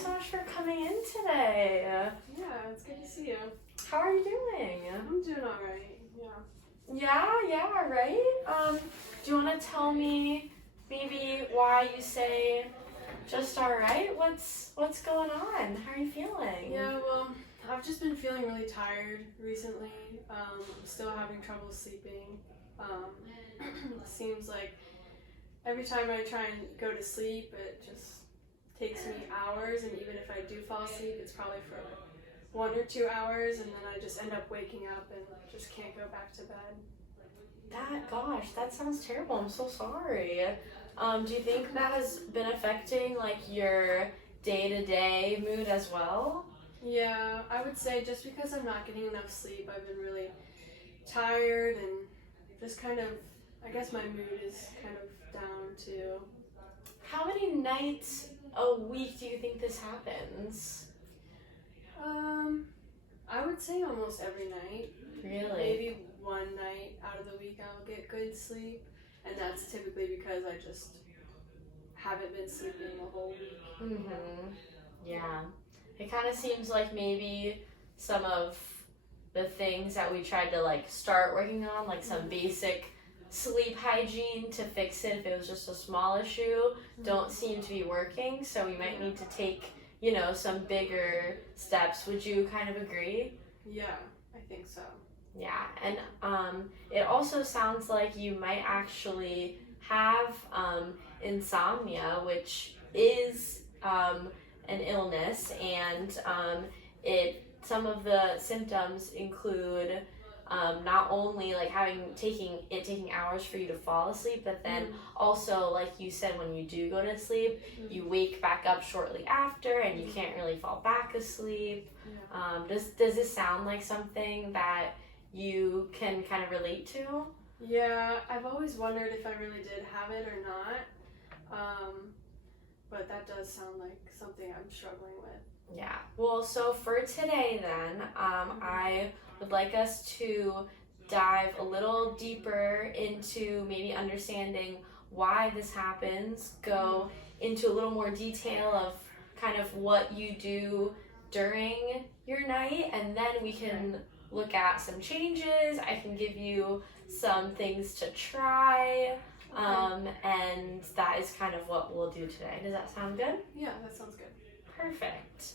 so much for coming in today. Yeah, it's good to see you. How are you doing? I'm doing alright, Yeah, right? Do you want to tell me maybe why you say just alright? What's going on? How are you feeling? Yeah, well, I've just been feeling really tired recently. I'm still having trouble sleeping. Seems like every time I try and go to sleep, it just takes me hours, and even if I do fall asleep, it's probably for like 1 or 2 hours, and then I just end up waking up and just can't go back to bed. Gosh, that sounds terrible. I'm so sorry. Do you think that has been affecting like your day-to-day mood as well? Yeah, I would say just because I'm not getting enough sleep, I've been really tired and just kind of, I guess my mood is kind of down too. How many nights a week do you think this happens? I would say almost every night. Really? Maybe one night out of the week I'll get good sleep, and that's typically because I just haven't been sleeping the whole week. Yeah. It kind of seems like maybe some of the things that we tried to like start working on, like some basic sleep hygiene to fix it if it was just a small issue, don't seem to be working. So we might need to take, some bigger steps. Would you kind of agree? Yeah, I think so. Yeah, and it also sounds like you might actually have insomnia, which is an illness, and some of the symptoms include not only like taking hours for you to fall asleep, but then also, like you said, when you do go to sleep, you wake back up shortly after, and you can't really fall back asleep. Does this sound like something that you can kind of relate to? Yeah, I've always wondered if I really did have it or not. But that does sound like something I'm struggling with. Yeah. Well, so for today then, I would like us to dive a little deeper into maybe understanding why this happens, go into a little more detail of kind of what you do during your night, and then we can look at some changes. I can give you some things to try. And that is kind of what we'll do today. Does that sound good? Yeah, that sounds good. Perfect.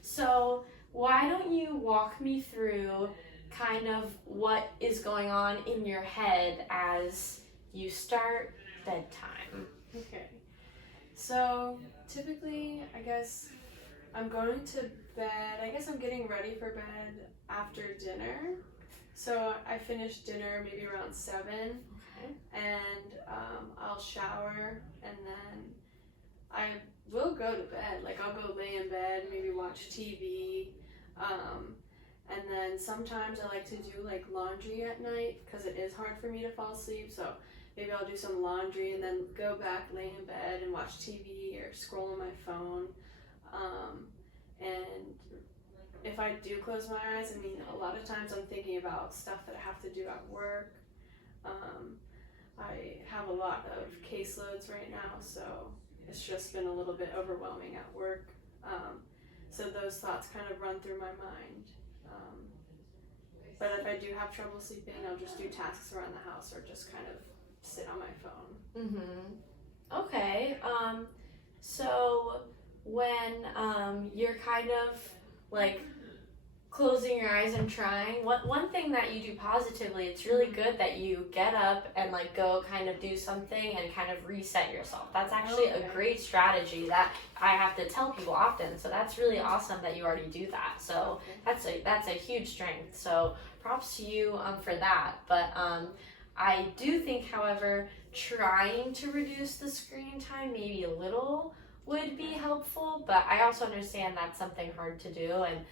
So why don't you walk me through kind of what is going on in your head as you start bedtime? Okay. So typically, I guess I'm going to bed. I guess I'm getting ready for bed after dinner. So I finish dinner maybe around 7. And I'll shower, and then I will go to bed. Like, I'll go lay in bed, maybe watch TV, and then sometimes I like to do like laundry at night because it is hard for me to fall asleep. So maybe I'll do some laundry and then go back, lay in bed, and watch TV or scroll on my phone. And if I do close my eyes, I mean, a lot of times I'm thinking about stuff that I have to do at work. I have a lot of caseloads right now, so it's just been a little bit overwhelming at work. So those thoughts kind of run through my mind. But if I do have trouble sleeping, I'll just do tasks around the house or just kind of sit on my phone. Okay. So when you're kind of like closing your eyes and trying, one thing that you do positively, it's really good that you get up and like go kind of do something and kind of reset yourself. That's actually a great strategy that I have to tell people often. So that's really awesome that you already do that. So that's a huge strength. So props to you for that. But I do think, however, trying to reduce the screen time maybe a little would be helpful, but I also understand that's something hard to do, and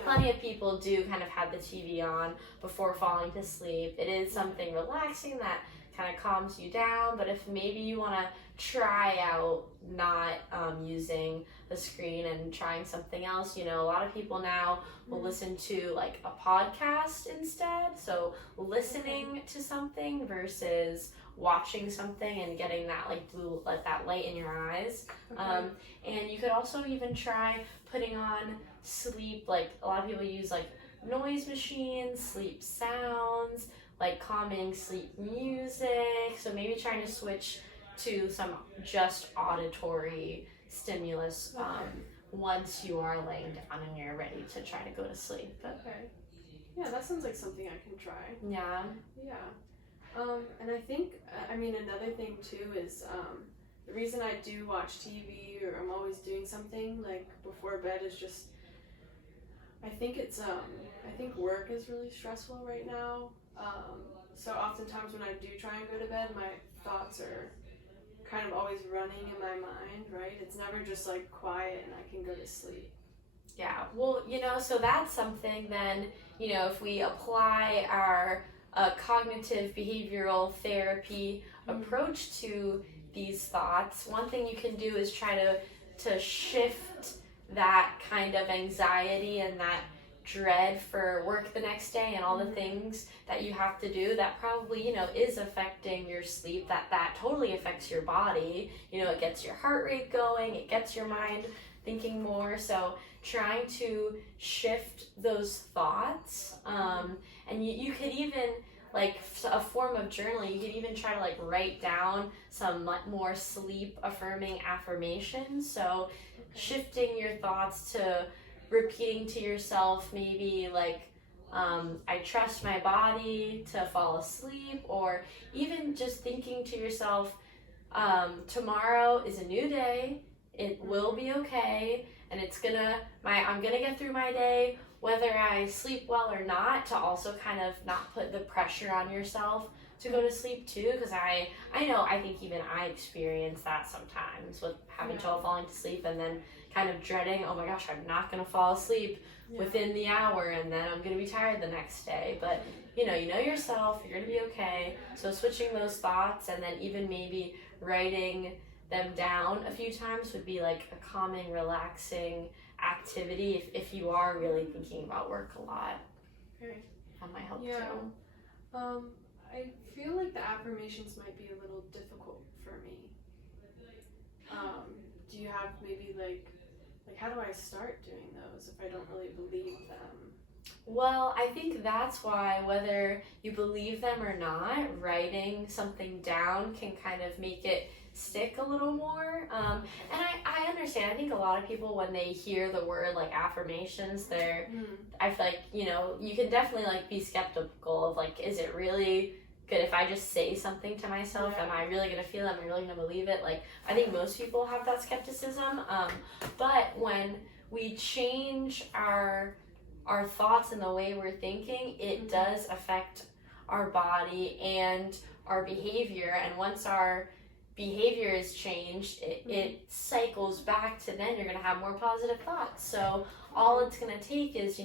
plenty of people do kind of have the TV on before falling to sleep. It is something relaxing that kind of calms you down. But if maybe you want to try out not using the screen and trying something else, a lot of people now will listen to like a podcast instead. So listening to something versus watching something and getting that like blue, like that light in your eyes. And you could also even try putting on sleep, like a lot of people use like noise machines, sleep sounds, like calming sleep music. So maybe trying to switch to some just auditory stimulus once you are laying down and you're ready to try to go to sleep. Okay. Yeah, that sounds like something I can try. Yeah. Yeah. And I think, another thing too is the reason I do watch TV or I'm always doing something like before bed is just, I think work is really stressful right now. So oftentimes when I do try and go to bed, my thoughts are kind of always running in my mind, right? It's never just like quiet and I can go to sleep. Yeah, well, so that's something then, if we apply our cognitive behavioral therapy approach to these thoughts, one thing you can do is try to shift that kind of anxiety and that dread for work the next day and all the things that you have to do that probably is affecting your sleep, that totally affects your body. It gets your heart rate going, it gets your mind thinking more. So trying to shift those thoughts, and you could even, like a form of journaling, you could even try to like write down some more sleep affirming affirmations. So shifting your thoughts to repeating to yourself maybe like I trust my body to fall asleep, or even just thinking to yourself, tomorrow is a new day, it will be okay, and I'm gonna get through my day whether I sleep well or not, to also kind of not put the pressure on yourself to go to sleep too, because I think even I experience that sometimes with having trouble falling to sleep and then kind of dreading, oh my gosh, I'm not going to fall asleep within the hour and then I'm going to be tired the next day. But you know yourself, you're going to be okay. So switching those thoughts and then even maybe writing them down a few times would be like a calming, relaxing activity if you are really thinking about work a lot. Okay. That might help too. I feel like the affirmations might be a little difficult for me. Do you have maybe like how do I start doing those if I don't really believe them? Well, I think that's why, whether you believe them or not, writing something down can kind of make it stick a little more. And I understand. I think a lot of people, when they hear the word like affirmations, I feel like, you can definitely like be skeptical of like, is it really good if I just say something to myself? Am I really gonna feel it? Am I really gonna believe it? Like, I think most people have that skepticism. But when we change our thoughts and the way we're thinking, it does affect our body and our behavior. And once our behavior is changed, it cycles back to then you're gonna have more positive thoughts. So all it's gonna take is,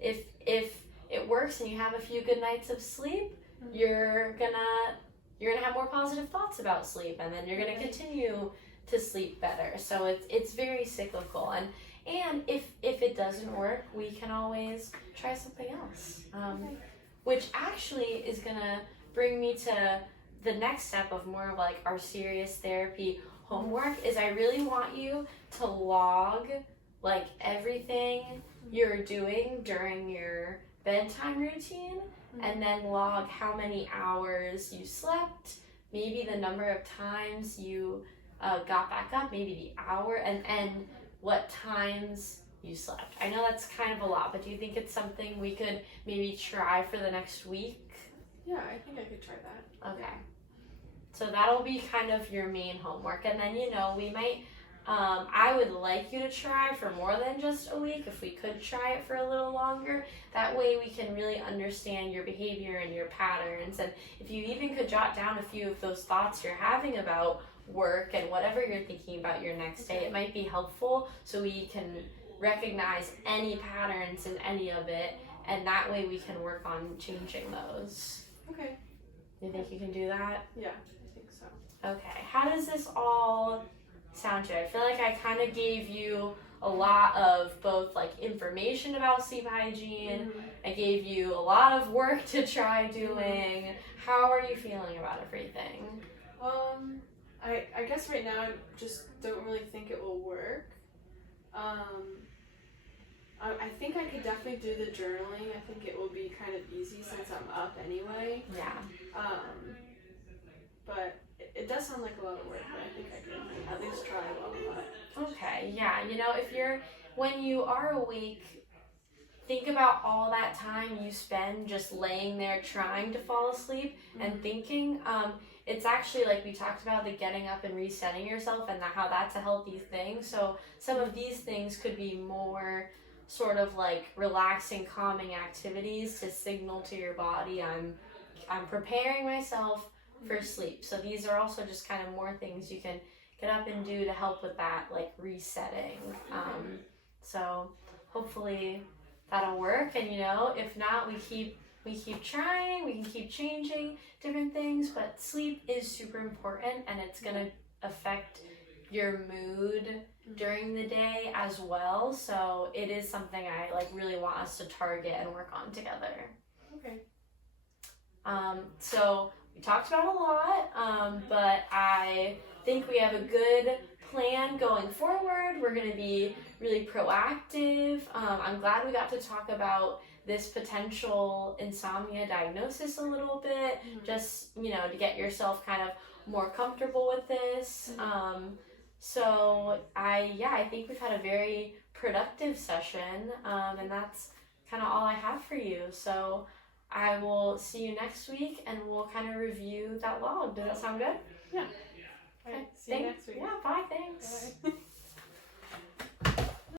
if it works and you have a few good nights of sleep, you're gonna have more positive thoughts about sleep, and then you're gonna continue to sleep better. So it's very cyclical, and if it doesn't work, we can always try something else. Which actually is gonna bring me to the next step of more of like our serious therapy homework. Is I really want you to log like everything you're doing during your bedtime routine, and then log how many hours you slept, maybe the number of times you got back up, maybe the hour, and what times you slept. I know that's kind of a lot, but do you think it's something we could maybe try for the next week? Yeah, I think I could try that. Okay. So that'll be kind of your main homework, and then we might I would like you to try for more than just a week. If we could try it for a little longer, that way we can really understand your behavior and your patterns. And if you even could jot down a few of those thoughts you're having about work and whatever you're thinking about your next day, it might be helpful so we can recognize any patterns in any of it, and that way we can work on changing those. Okay. You think you can do that? Yeah, I think so. Okay. How does this all sound to you? I feel like I kind of gave you a lot of both like information about sleep hygiene. I gave you a lot of work to try doing. How are you feeling about everything? I guess right now I just don't really think it will work. I think I could definitely do the journaling. I think it will be kind of easy since I'm up anyway. Yeah. But it does sound like a lot of work, but I think I can at least try while I'm up. Okay, yeah. When you are awake, think about all that time you spend just laying there trying to fall asleep and thinking. It's actually, like we talked about, the getting up and resetting yourself and how that's a healthy thing. So some of these things could be more sort of like relaxing, calming activities to signal to your body, I'm preparing myself for sleep. So these are also just kind of more things you can get up and do to help with that, like resetting. So hopefully that'll work. And if not, we keep trying. We can keep changing different things. But sleep is super important, and it's gonna affect your mood during the day as well. So it is something I really want us to target and work on together. Okay. So we talked about a lot, but I think we have a good plan going forward. We're going to be really proactive. I'm glad we got to talk about this potential insomnia diagnosis a little bit, just, to get yourself kind of more comfortable with this. So I think we've had a very productive session, and that's kind of all I have for you. So I will see you next week, and we'll kind of review that log. Does that sound good? Yeah. Okay. See you next week. Yeah, bye, thanks. Bye.